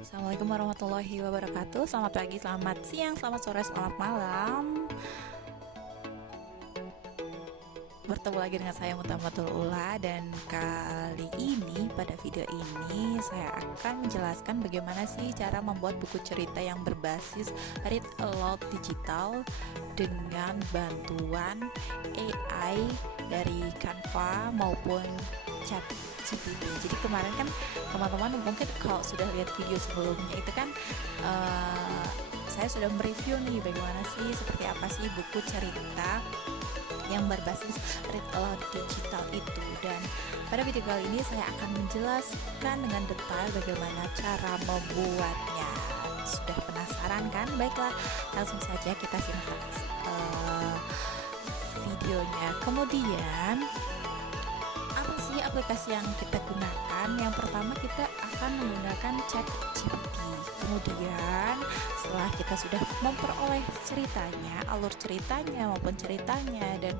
Assalamualaikum warahmatullahi wabarakatuh. Selamat pagi, selamat siang, selamat sore, selamat malam. Bertemu lagi dengan saya Mutamatul Ula, dan kali ini pada video ini saya akan menjelaskan bagaimana sih cara membuat buku cerita yang berbasis read aloud digital dengan bantuan AI dari Canva maupun ChatGPT. Jadi kemarin kan teman-teman mungkin kalau sudah lihat video sebelumnya itu kan saya sudah mereview nih bagaimana sih, seperti apa sih buku cerita yang berbasis read aloud digital itu. Dan pada video kali ini saya akan menjelaskan dengan detail bagaimana cara membuatnya. Sudah penasaran kan? Baiklah, langsung saja kita simak videonya. Kemudian apa sih aplikasi yang kita gunakan? Yang pertama kita akan menggunakan ChatGPT. Kemudian setelah kita sudah memperoleh ceritanya, alur ceritanya maupun ceritanya, dan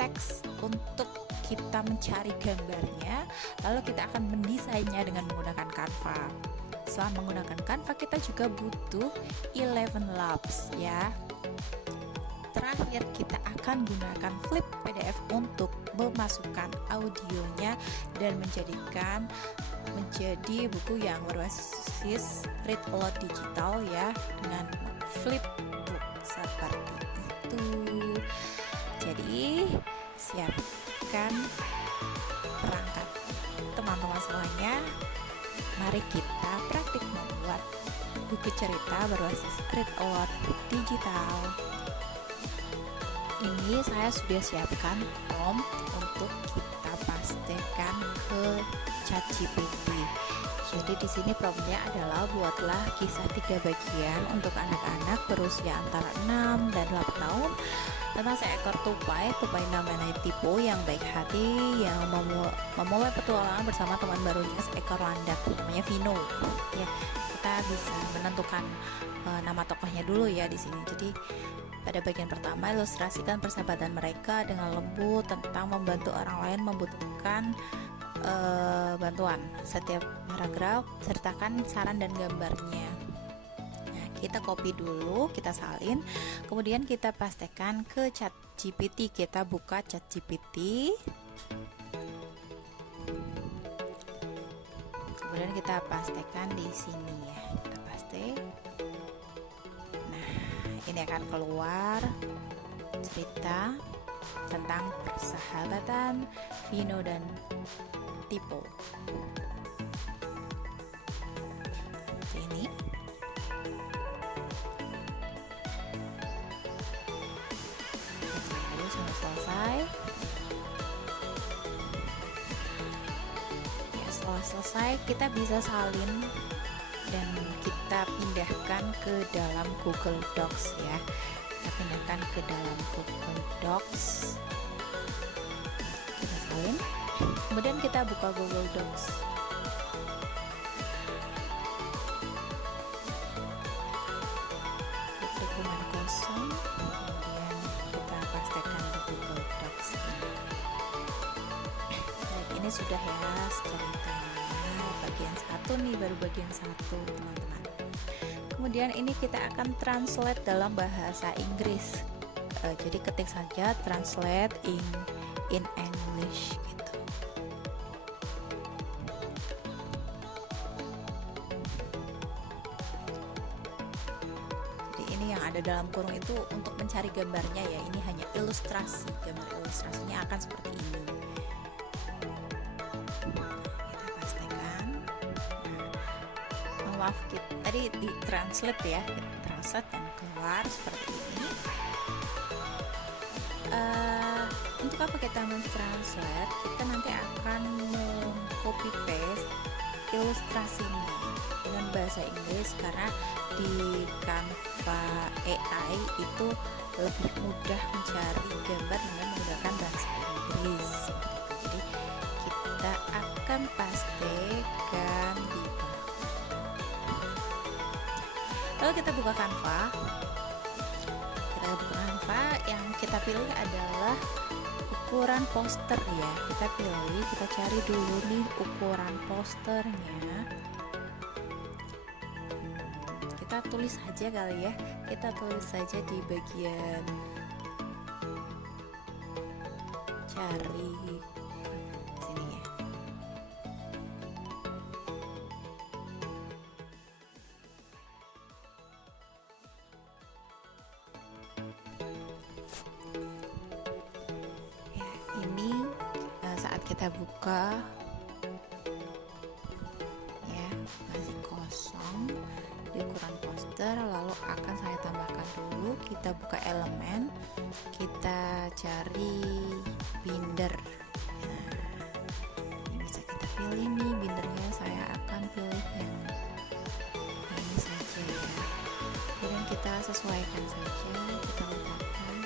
teks untuk kita mencari gambarnya, lalu kita akan mendesainnya dengan menggunakan Canva. Setelah menggunakan Canva, kita juga butuh Eleven Labs ya. Terakhir kita akan gunakan Flip PDF untuk memasukkan audionya dan menjadi buku yang berbasis read aloud digital ya, dengan flipbook seperti itu. Jadi siapkan perangkat teman-teman semuanya, mari kita praktik membuat buku cerita berbasis read aloud digital. Ini saya sudah siapkan prompt untuk kita pastikan ke ChatGPT. Jadi di sini promptnya adalah buatlah kisah 3 bagian untuk anak-anak berusia antara 6 dan 8 tahun tentang seekor tupai namanya Tipo yang baik hati yang memulai petualangan bersama teman barunya seekor landak namanya Vino. Ya, kita bisa menentukan nama tokohnya dulu ya di sini. Jadi pada bagian pertama, ilustrasikan persahabatan mereka dengan lembut tentang membantu orang lain membutuhkan bantuan. Setiap paragraf sertakan saran dan gambarnya. Nah, kita copy dulu, kita salin, kemudian kita pastikan ke ChatGPT. Kita buka ChatGPT, kemudian kita pastikan di sini ya. Kita paste. Nah, ini akan keluar cerita tentang persahabatan Vino dan Tipo. Ini lalu sampai selesai ya. Setelah selesai kita bisa salin dan kita pindahkan ke dalam Google Docs ya. Kita pindahkan ke dalam Google Docs, kita salin, kemudian kita buka Google Docs. Klik dokumen kosong, kemudian kita pastikan di Google Docs ini. Baik, ini sudah ya ceritanya bagian 1 nih, baru bagian 1 teman-teman. Kemudian ini kita akan translate dalam bahasa Inggris. Jadi ketik saja translate in English gitu. Jadi ini yang ada dalam kurung itu untuk mencari gambarnya ya. Ini hanya ilustrasi, gambar ilustrasinya akan seperti ini. Kita pastikan. Maaf, tadi di translate ya, kita translate dan keluar seperti ini. Untuk apa kita mentranslate? Kita nanti akan copy paste ilustrasinya dengan bahasa Inggris, karena di Canva AI itu lebih mudah mencari gambar dengan menggunakan bahasa Inggris. Jadi kita akan pastikan di lalu kita buka Canva. Yang kita pilih adalah ukuran poster ya. Kita cari dulu nih ukuran posternya. kita tulis saja kali ya, kita tulis saja di bagian cari sini ya. Ya, ini saat kita buka ya masih kosong di ukuran poster, lalu akan saya tambahkan dulu. Kita buka elemen, kita cari binder. Nah, ini bisa kita pilih nih bindernya, saya akan pilih yang ini saja ya. Kemudian kita sesuaikan saja, kita letakkan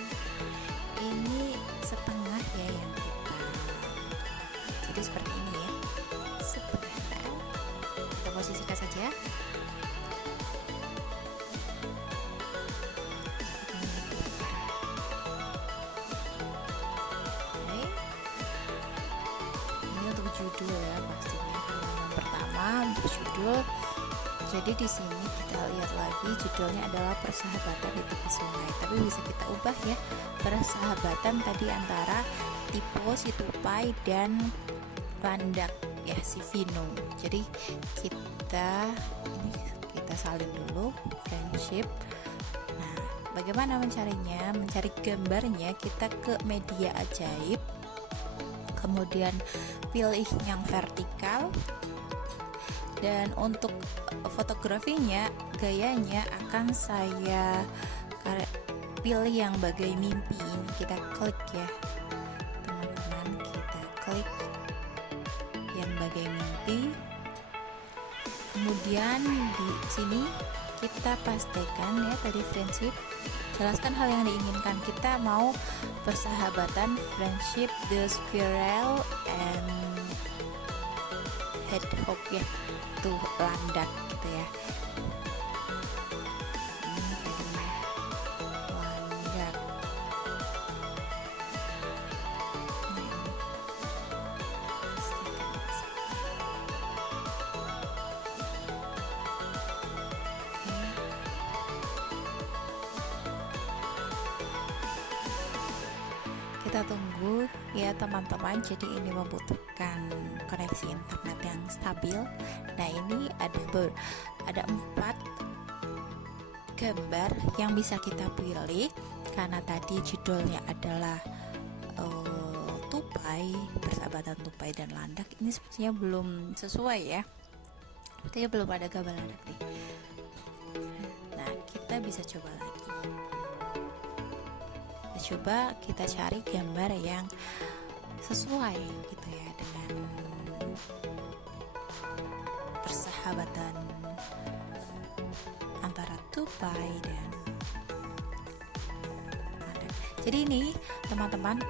ini setengah ya yang kita, jadi seperti ini ya, setengah. Kita posisikan saja. Judul ya, pastinya halaman pertama untuk judul. Jadi di sini kita lihat lagi, judulnya adalah persahabatan di tepi sungai, tapi bisa kita ubah ya, persahabatan tadi antara Tipo si tupai dan Landak ya si Vino. Jadi kita salin dulu friendship. Nah, bagaimana mencarinya? Mencari gambarnya, kita ke media ajaib, kemudian pilih yang vertikal, dan untuk fotografinya, gayanya akan saya pilih yang bagai mimpi. Ini kita klik ya teman-teman, kita klik yang bagai mimpi, kemudian di sini kita pastikan ya tadi friendship, jelaskan hal yang diinginkan. Kita mau persahabatan, friendship, the squirrel and hedgehog ya, tuh landak gitu ya. Ini tadi landak. Kita tunggu ya teman-teman, jadi ini membutuhkan koneksi internet yang stabil. Nah, ini ada 4 gambar yang bisa kita pilih, karena tadi judulnya adalah tupai, persahabatan tupai dan landak. Ini sepertinya belum sesuai ya, sepertinya belum ada gambar landak nih. Nah, kita bisa coba lagi. Coba kita cari gambar yang sesuai gitu ya dengan persahabatan antara tupai dan landak. Jadi ini teman-teman,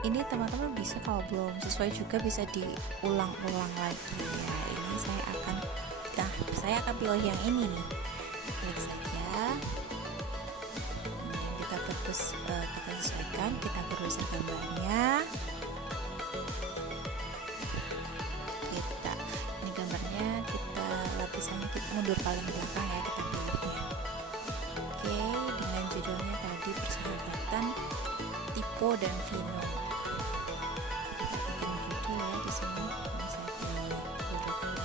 bisa, kalau belum sesuai juga bisa diulang-ulang lagi ya. Ini saya akan pilih yang ini nih, klik saja. Kita sesuaikan, kita perbesar gambarnya. Ini gambarnya kita lapisannya kita mundur paling belakang ya, kita pilihnya. Oke, dengan judulnya tadi persahabatan Tipo dan Vino. Kita bikin judul ya di sini. Ini saya pilih judul ini.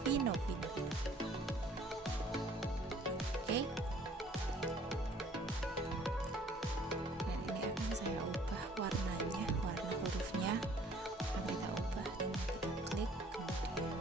Vino. Oke. Dan ini akan saya ubah warnanya, warna hurufnya akan kita ubah dengan kita klik, kemudian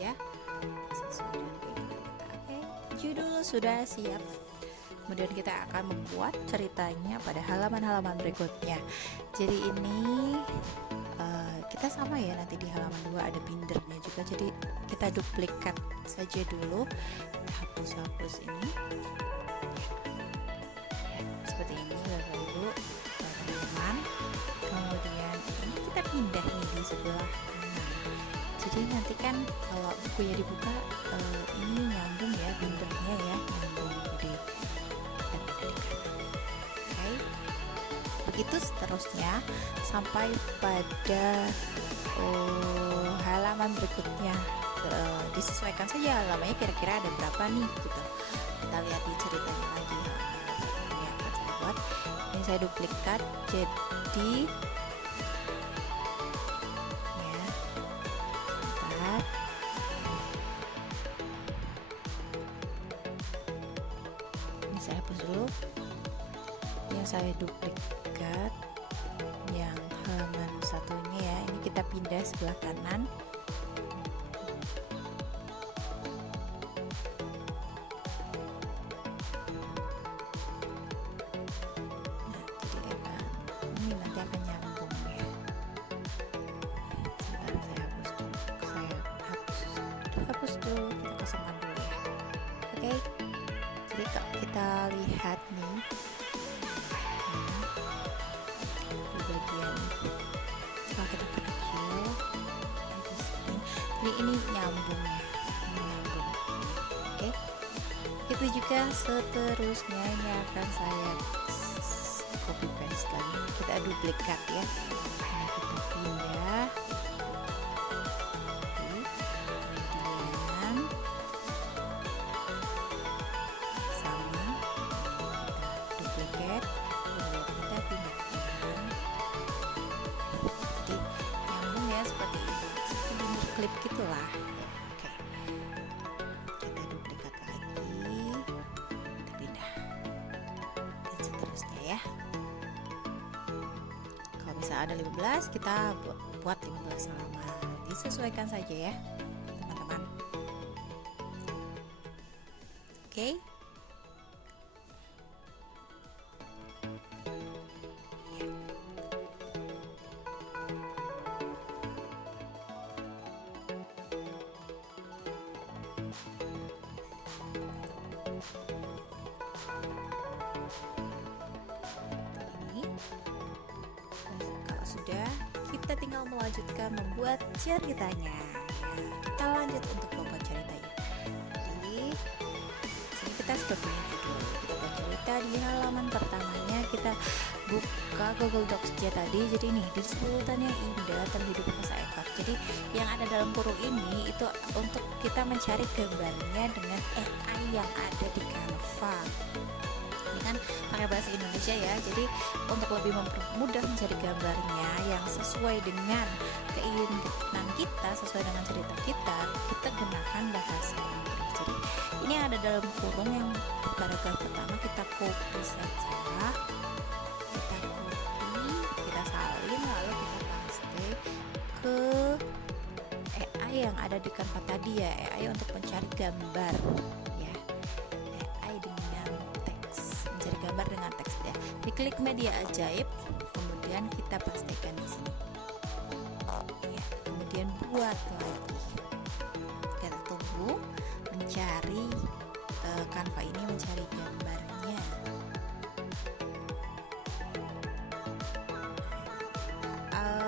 saja sesuai dengan keinginan kita. Oke, judul sudah siap. Kemudian kita akan membuat ceritanya pada halaman-halaman berikutnya. Jadi ini kita sama ya, nanti di halaman 2 ada bindernya juga. Jadi kita duplikat saja dulu, hapus ini ya, seperti ini Bapak Ibu, teman-teman. Kemudian ini kita pindah nih di sebelah kanan. Jadi nanti kan kalau bukunya dibuka ini nyambung ya, bindernya ya nyambung. Jadi begitu seterusnya sampai pada halaman berikutnya. Disesuaikan saja halamannya kira-kira ada berapa nih gitu. Kita lihat di ceritanya lagi halaman yang akan saya buat. Ini saya duplikat jadi ya, sebentar. Ini saya hapus dulu. Yang saya duplikat yang halaman satunya ya, ini kita pindah sebelah kanan. Nah, jadi ini nanti akan nyambung ya. Sebentar, saya hapus dulu, kita kosongkan dulu ya. Oke, jadi kalau kita lihat nih bagian kalau kita perkecil ini nyambung ya, ini nyambung. Oke, itu juga seterusnya ini akan saya copy paste lagi, kita duplikat ya. Ini kita pindah, kemudian sama kita duplikat, kemudian kita pindah. Seperti ini, seperti binder klip gitulah. Oke, kita duplikat lagi, kita pindah, dan seterusnya ya. Kalau bisa ada 15, kita buat 15 halaman. Disesuaikan saja ya teman-teman. Oke. Kalau sudah, kita tinggal melanjutkan membuat ceritanya. Kita lanjut untuk membuat ceritanya. Jadi sini kita sudah punya judul, kita buat cerita. Di halaman pertamanya kita buka Google Docs-nya tadi. Jadi nih, di Sultan yang Indah Terhidup Seekor. Jadi yang ada dalam kurung ini itu untuk kita mencari gambarnya dengan AI yang ada di Canva. Ini kan pakai bahasa Indonesia ya, jadi untuk lebih mempermudah mencari gambarnya yang sesuai dengan keinginan kita, sesuai dengan cerita kita gunakan bahasa Inggris. Jadi ini yang ada dalam kurung yang paragraf pertama kita copy saja, kita salin, lalu kita paste ke AI yang ada di Canva tadi ya, AI untuk mencari gambar ya, AI dengan mencari gambar dengan teks ya. Diklik media ajaib, kemudian kita pastikan di sini. Ya, kemudian buat lagi. Kita tunggu mencari Canva ini mencari gambarnya.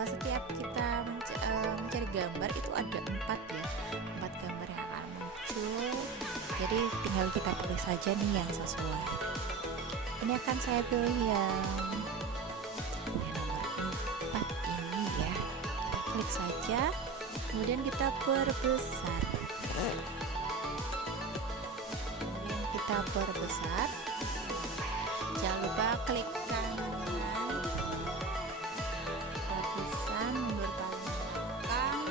Setiap kita mencari gambar itu ada 4 ya, 4 gambar yang akan muncul. Jadi tinggal kita pilih saja nih yang sesuai. Ini akan saya pilih yang nomor 4 ini ya. Kita klik saja, kemudian kita perbesar. Kemudian kita perbesar. Jangan lupa klik kanan, perbesar, mundur paling belakang.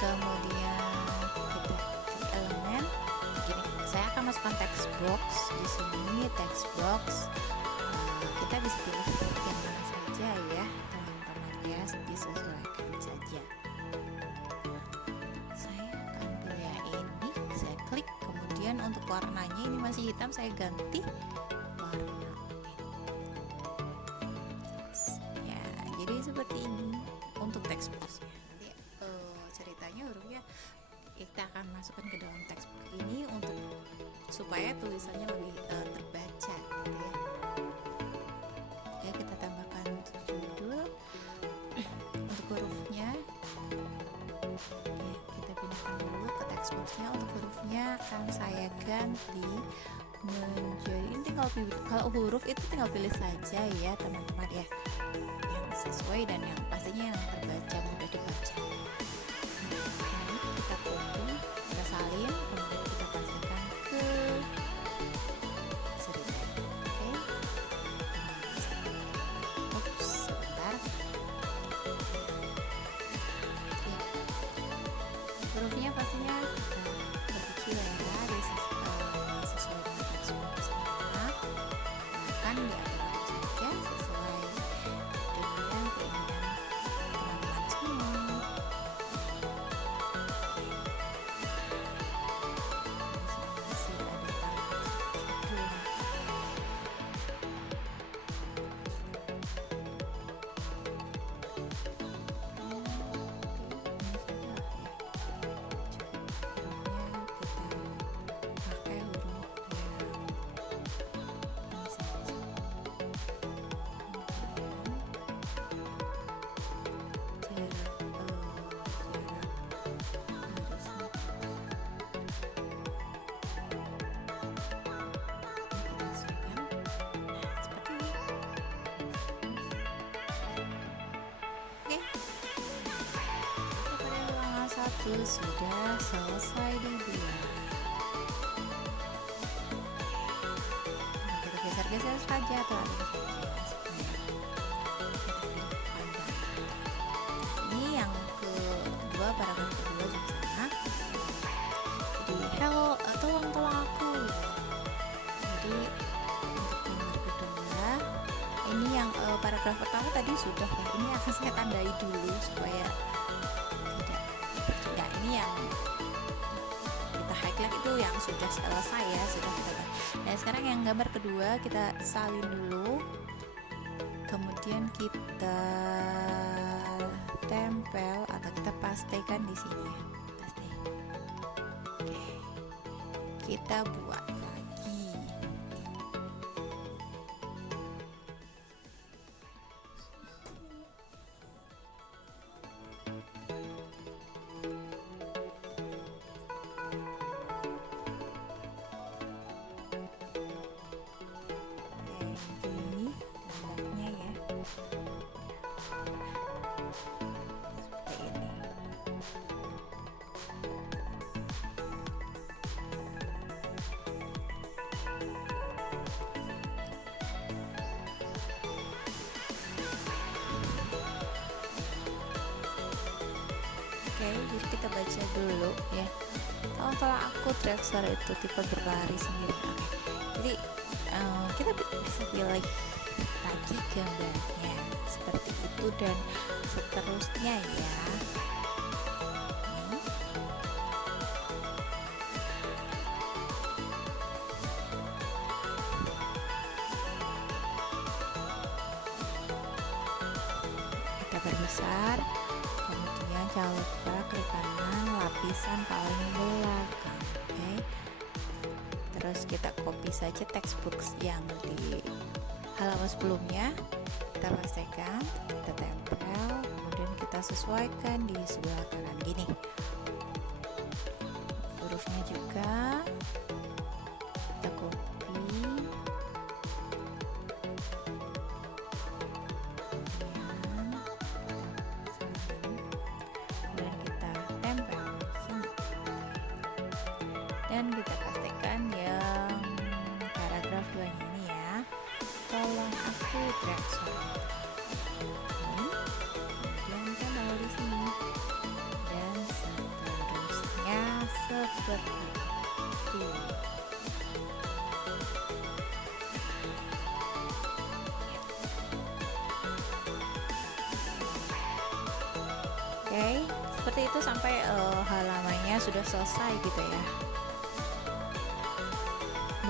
Kemudian kita klik elemen. Begini, saya akan masukkan text box di sini. Text box kita bisa pilih yang mana saja ya teman-teman ya, disesuaikan saja. Saya kemudian untuk warnanya ini masih hitam, saya ganti warna ya. Jadi seperti ini untuk teks boxnya. Nanti ceritanya hurufnya kita akan masukkan ke dalam textbook ini untuk supaya tulisannya lebih terbaca gitu ya. Oke, kita tambahkan judul. Untuk hurufnya, oke, kita pindahkan dulu ke textbooknya. Untuk hurufnya akan saya ganti menjadi, ini tinggal pilih, kalau huruf itu tinggal pilih saja ya teman-teman ya, yang sesuai dan yang pastinya yang terbaca, mudah dibaca. Kita copy, kita salin, kemudian kita pastikan ke cerita. Oke, ups, sebentar ya. Hurufnya pastinya kita perkecil ya, sesuai dengan textbooknya. Akan diatur saja sesuai dengan keinginan teman-teman semua. Itu sudah selesai dibuat. Nah, kita geser-geser saja atau ini yang kedua, paragraf kedua juga sama. Jadi hello, tolong aku gitu. Jadi untuk gambar kedua ini yang paragraf pertama tadi sudah ya, ini akan saya tandai dulu supaya ini yang kita highlight itu yang sudah selesai ya, sudah kita. Nah sekarang yang gambar kedua kita salin dulu, kemudian kita tempel atau kita pastekan di sini ya, paste. Oke, kita buat lagi. Oke, jadi kita baca dulu ya. Kalau aku Drexler itu tipe berlari sendiri. Oke. Jadi kita bisa pilih lagi gambarnya seperti itu dan seterusnya ya. Kita perbesar. Kemudian jangan lupa klik kanan lapisan paling belakang. Oke. Terus kita copy saja textbook yang di halaman sebelumnya, kita pastikan, kita tempel, kemudian kita sesuaikan di sebelah kanan gini. Hurufnya juga kita copy, kemudian kita tempel di sini, dan kita pastikan yang paragraf 2 ini ya. Tolong aku Drexler. Kemudian tempel di sini dan seterusnya seperti itu. Oke, seperti itu sampai halamannya sudah selesai gitu ya.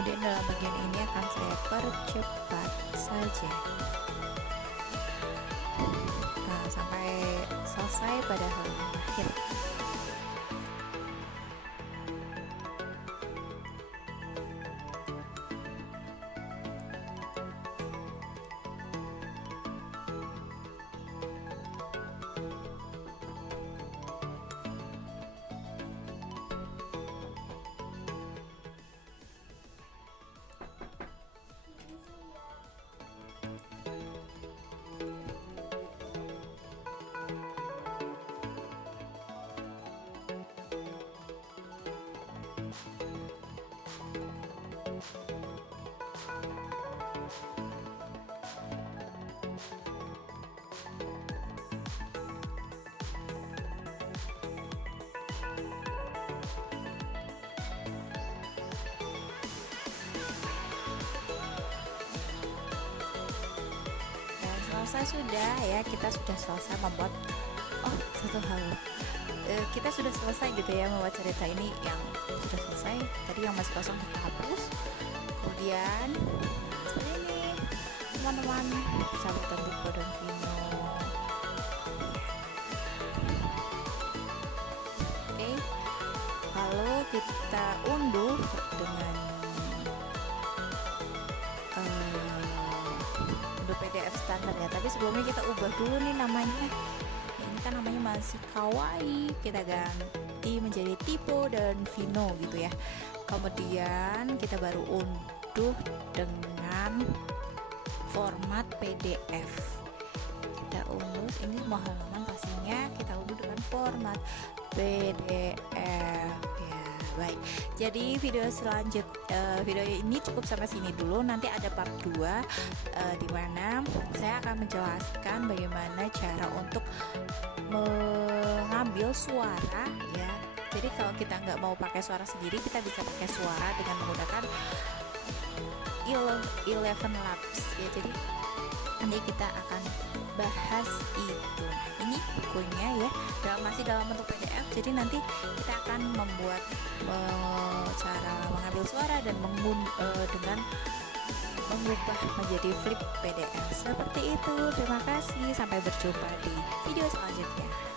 Kemudian dalam bagian ini akan saya percepat saja sampai selesai pada halaman akhir. Selesai sudah ya, kita sudah selesai membuat satu hal, kita sudah selesai gitu ya membuat cerita ini. Yang sudah selesai tadi yang masih kosong kita hapus. Kemudian seperti ini teman-teman, persahabatan Tipo dan Vino. Oke, lalu kita unduh dengan PDF standar ya, tapi sebelumnya kita ubah dulu nih namanya. Ini kan namanya masih kawaii, kita ganti menjadi Tipo dan Vino gitu ya. Kemudian kita baru unduh dengan format PDF. Kita unduh ini semua halaman pastinya kita unduh dengan format PDF ya. Baik, jadi video video ini cukup sampai sini dulu. Nanti ada part 2 di mana saya akan menjelaskan bagaimana cara untuk mengambil suara ya. Jadi kalau kita nggak mau pakai suara sendiri, kita bisa pakai suara dengan menggunakan 11 Labs ya. Jadi nanti kita akan bahas itu. Ini bukunya ya, masih dalam bentuk PDF. Jadi nanti kita akan membuat cara mengambil suara dan dengan mengubah menjadi flip PDF seperti itu. Terima kasih, sampai berjumpa di video selanjutnya.